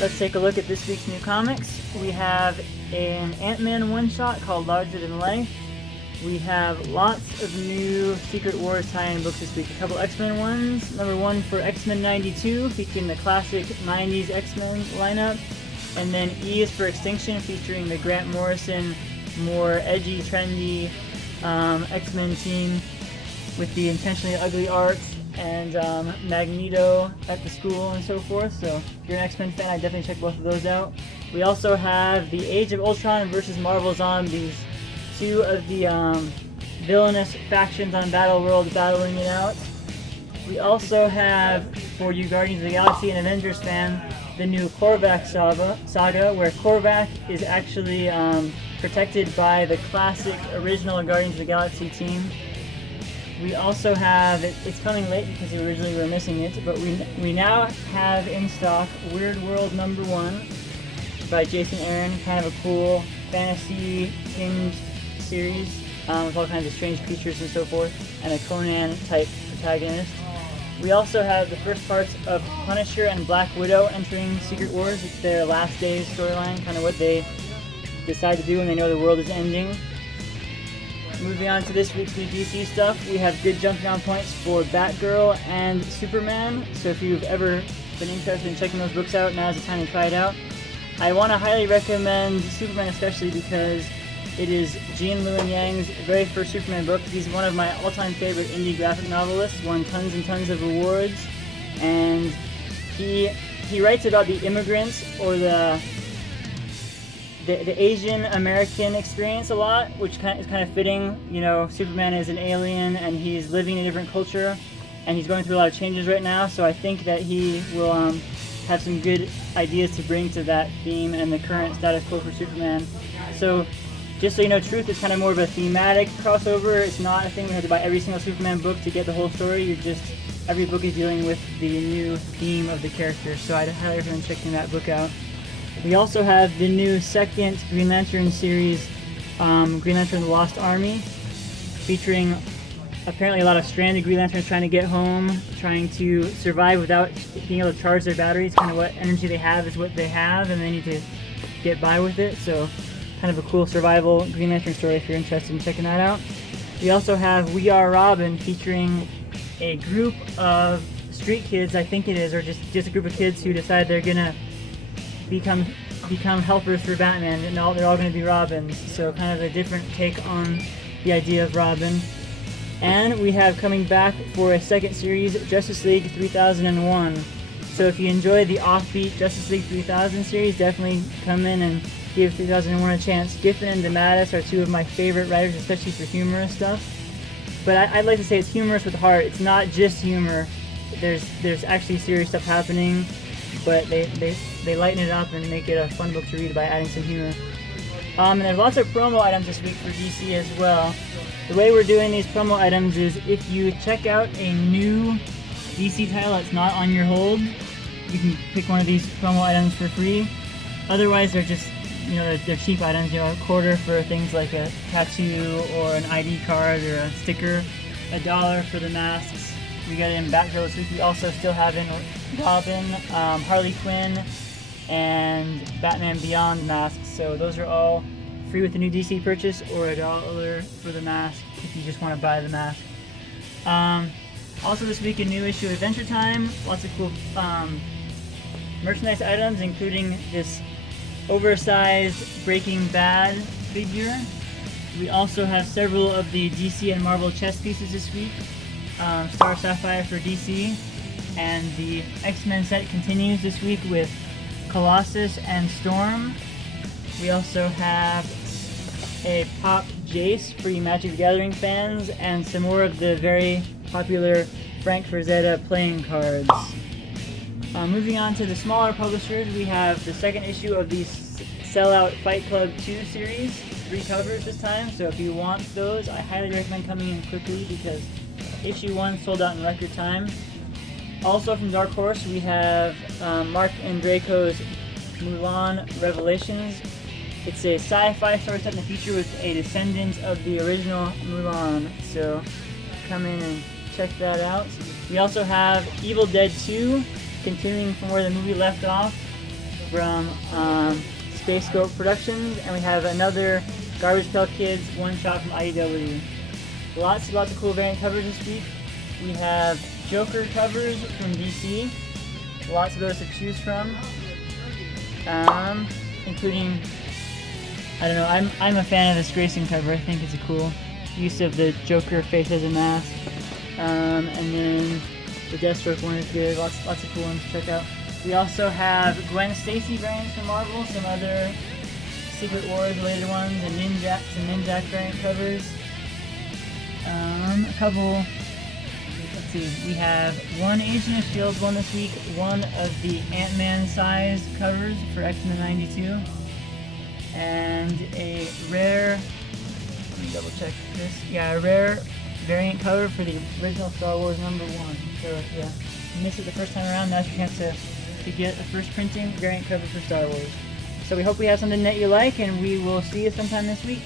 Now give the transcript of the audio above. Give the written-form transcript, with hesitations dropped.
Let's take a look at this week's new comics. We have an Ant-Man one-shot called Larger Than Life. We have lots of new Secret Wars tie-in books this week. A couple X-Men ones. Number one for X-Men 92, featuring the classic 90s X-Men lineup. And then E is for Extinction, featuring the Grant Morrison, more edgy, trendy X-Men team with the intentionally ugly art and Magneto at the school and so forth. So if you're an X-Men fan, I definitely check both of those out. We also have the Age of Ultron versus Marvel Zombies. Two of the villainous factions on Battleworld battling it out. We also have, for you Guardians of the Galaxy and Avengers fan, the new Korvac saga, where Korvac is actually protected by the classic original Guardians of the Galaxy team. We also have, it's coming late because originally we were missing it, but we now have in stock Weird World number 1 by Jason Aaron, kind of a cool fantasy themed series with all kinds of strange creatures and so forth, and a Conan type protagonist. We also have the first parts of Punisher and Black Widow entering Secret Wars. It's their last days storyline, kind of what they decide to do when they know the world is ending. Moving on to this week's new DC stuff, we have good jumping on points for Batgirl and Superman. So if you've ever been interested in checking those books out, now's the time to try it out. I want to highly recommend Superman, especially because it is Gene Luen Yang's very first Superman book. He's one of my all-time favorite indie graphic novelists, won tons and tons of awards, and he writes about the immigrants or the Asian American experience a lot, which is kind of fitting. You know, Superman is an alien and he's living in a different culture, and he's going through a lot of changes right now. So I think that he will have some good ideas to bring to that theme and the current status quo for Superman. So just so you know, Truth is kind of more of a thematic crossover. It's not a thing you have to buy every single Superman book to get the whole story. Every book is dealing with the new theme of the character. So I'd highly recommend checking that book out. We also have the new second Green Lantern series, Green Lantern: The Lost Army, featuring apparently a lot of stranded Green Lanterns trying to get home, trying to survive without being able to charge their batteries. Kind of what energy they have is what they have, and they need to get by with it. So kind of a cool survival Green Lantern story if you're interested in checking that out. We also have We Are Robin, featuring a group of street kids, I think it is, or just a group of kids who decide they're gonna become helpers for Batman, and they're all going to be Robins. So kind of a different take on the idea of Robin. And we have coming back for a second series, Justice League 3001. So if you enjoy the offbeat Justice League 3000 series, definitely come in and give 3001 a chance. Giffen and DeMatteis are two of my favorite writers, especially for humorous stuff. But I'd like to say it's humorous with heart. It's not just humor. There's actually serious stuff happening, but they lighten it up and make it a fun book to read by adding some humor. And there's lots of promo items this week for DC as well. The way we're doing these promo items is if you check out a new DC title that's not on your hold, you can pick one of these promo items for free. Otherwise, they're just, they're cheap items, a quarter for things like a tattoo or an ID card or a sticker, $1 for the masks. We got it in Batgirl this week. We also still have in Robin, Harley Quinn, and Batman Beyond masks. So those are all free with the new DC purchase, or $1 for the mask if you just want to buy the mask. Also this week, a new issue of Adventure Time. Lots of cool merchandise items, including this oversized Breaking Bad figure. We also have several of the DC and Marvel chess pieces this week. Star Sapphire for DC, and the X-Men set continues this week with Colossus and Storm. We also have a Pop Jace for you Magic the Gathering fans, and some more of the very popular Frank Frazetta playing cards. Moving on to the smaller publishers, we have the second issue of the Sellout Fight Club 2 series, 3 covers this time, so if you want those, I highly recommend coming in quickly because issue 1 sold out in record time. Also from Dark Horse, we have Mark Andreyko's Mulan Revelations. It's a sci-fi story set in the future with a descendant of the original Mulan, so come in and check that out. We also have Evil Dead 2, continuing from where the movie left off. from Space Scope Productions, and we have another Garbage Pail Kids one-shot from IDW. Lots of cool variant covers this week. We have Joker covers from DC. Lots of those to choose from, including, I don't know, I'm a fan of this Grayson cover. I think it's a cool use of the Joker face as a mask. And then the Deathstroke one is good. Lots of cool ones to check out. We also have Gwen Stacy variants from Marvel, some other Secret Wars related ones, and some Ninjak variant covers. A couple. Let's see. We have one Agent of S.H.I.E.L.D. one this week, one of the Ant-Man sized covers for X-Men 92, and a rare. Let me double check this. Yeah, a rare variant cover for the original Star Wars #1. So yeah, you missed it the first time around. Now's your chance to get a first printing variant cover for Star Wars. So we hope we have something that you like, and we will see you sometime this week.